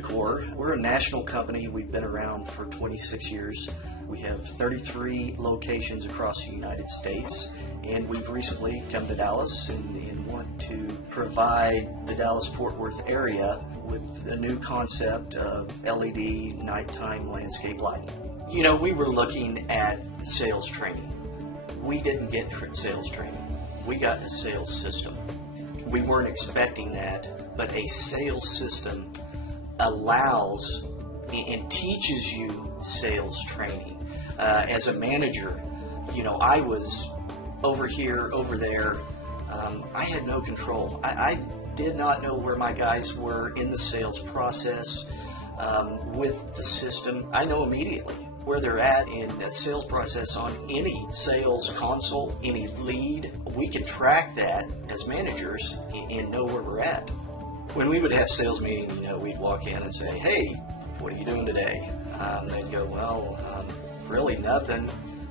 Decor. We're a national company. We've been around for 26 years. We have 33 locations across the United States, and we've recently come to Dallas and want to provide the Dallas-Fort Worth area with a new concept of LED nighttime landscape lighting. You know, we were looking at sales training. We didn't get sales training. We got a sales system. We weren't expecting that, but a sales system allows and teaches you sales training. As a manager, you know, I was over here, over there. I had no control. I did not know where my guys were in the sales process with the system. I know immediately where they're at in that sales process on any sales console, any lead. We can track that as managers and know where we're at. When we would have sales meeting, you know, we'd walk in and say, "Hey, what are you doing today?" They'd go, "Well, really nothing.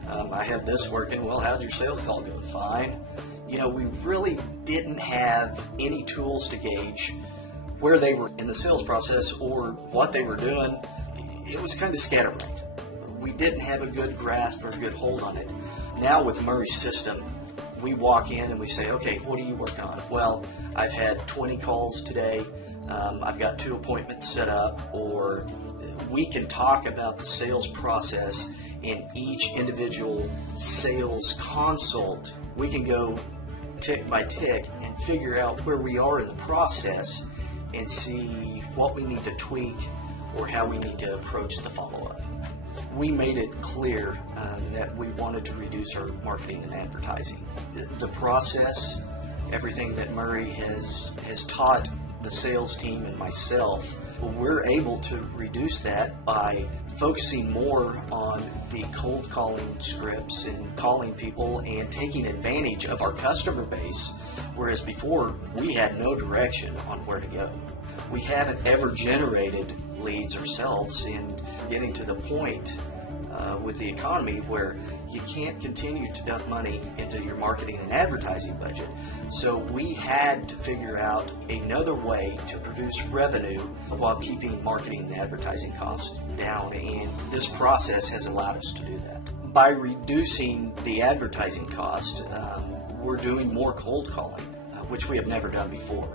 I have this working." "Well, how'd your sales call go?" "Fine." You know, we really didn't have any tools to gauge where they were in the sales process or what they were doing. It was kind of scatterbrained. We didn't have a good grasp or a good hold on it. Now with Murray's system, we walk in and we say, "Okay, what do you work on?" "Well, I've had 20 calls today. I've got 2 appointments set up." Or we can talk about the sales process in each individual sales consult. We can go tick by tick and figure out where we are in the process and see what we need to tweak or how we need to approach the follow-up. We made it clear that we wanted to reduce our marketing and advertising. The process, everything that Murray has taught the sales team and myself, we're able to reduce that by focusing more on the cold calling scripts and calling people and taking advantage of our customer base, whereas before we had no direction on where to go. We haven't ever generated leads ourselves, and getting to the point with the economy where you can't continue to dump money into your marketing and advertising budget. So we had to figure out another way to produce revenue while keeping marketing and advertising costs down, and this process has allowed us to do that. By reducing the advertising cost, we're doing more cold calling, which we have never done before.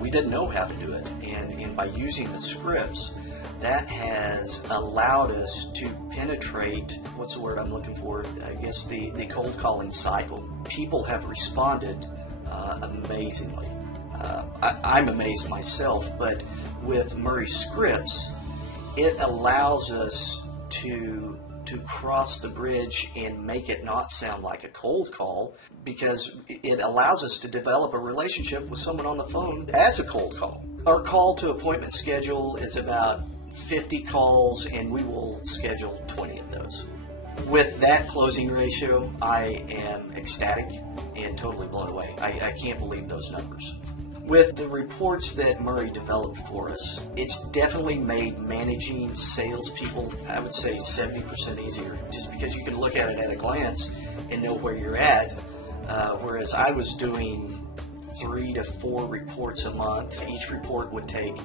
We didn't know how to do it, and by using the scripts, that has allowed us to penetrate, what's the word I'm looking for, I guess the cold calling cycle. People have responded amazingly. I'm amazed myself, but with Murray's scripts, it allows us to cross the bridge and make it not sound like a cold call, because it allows us to develop a relationship with someone on the phone as a cold call. Our call to appointment schedule is about 50 calls, and we will schedule 20 of those. With that closing ratio, I am ecstatic and totally blown away. I can't believe those numbers. With the reports that Murray developed for us, it's definitely made managing salespeople, I would say, 70% easier, just because you can look at it at a glance and know where you're at, whereas I was doing 3 to 4 reports a month. Each report would take,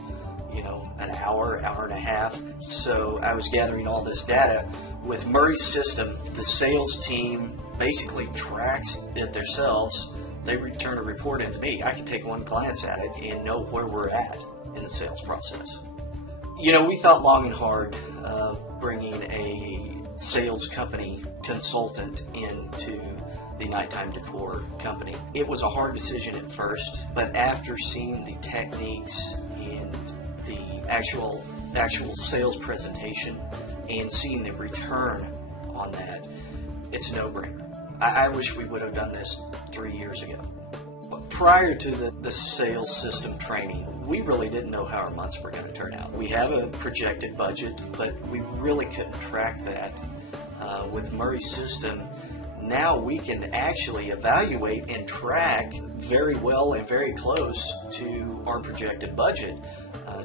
you know, an hour, hour and a half. So I was gathering all this data. With Murray's system, the sales team basically tracks it themselves. They return a report into me. I can take one glance at it and know where we're at in the sales process. You know, we thought long and hard of bringing a sales company consultant into the NIte Time Decor company. It was a hard decision at first, but after seeing the techniques and the actual sales presentation and seeing the return on that, it's a no-brainer. I wish we would have done this 3 years ago. But prior to the sales system training, we really didn't know how our months were going to turn out. We have a projected budget, but we really couldn't track that. With Murray's system, now we can actually evaluate and track very well and very close to our projected budget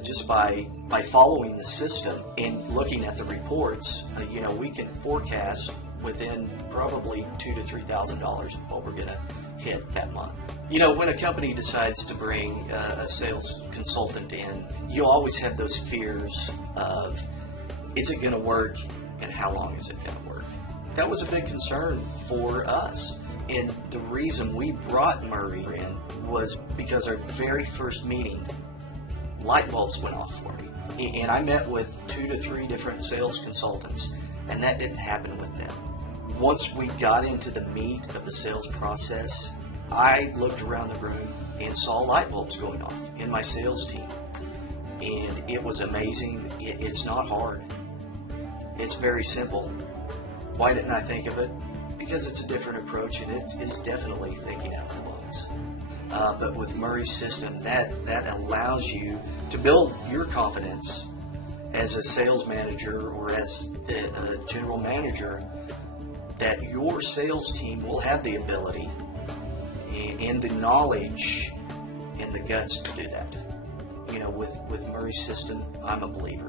just by following the system and looking at the reports. You know, we can forecast within probably $2,000 to $3,000 of what we're going to hit that month. You know, when a company decides to bring a sales consultant in, you always have those fears of, is it going to work and how long is it going to work? That was a big concern for us. And the reason we brought Murray in was because our very first meeting, light bulbs went off for me. And I met with 2 to 3 different sales consultants, and that didn't happen with them. Once we got into the meat of the sales process, I looked around the room and saw light bulbs going off in my sales team. And it was amazing. It's not hard. It's very simple. Why didn't I think of it? Because it's a different approach, and it's definitely thinking out the box. But with Murray's system, that allows you to build your confidence as a sales manager or as a general manager that your sales team will have the ability and the knowledge and the guts to do that. You know, with Murray's system, I'm a believer.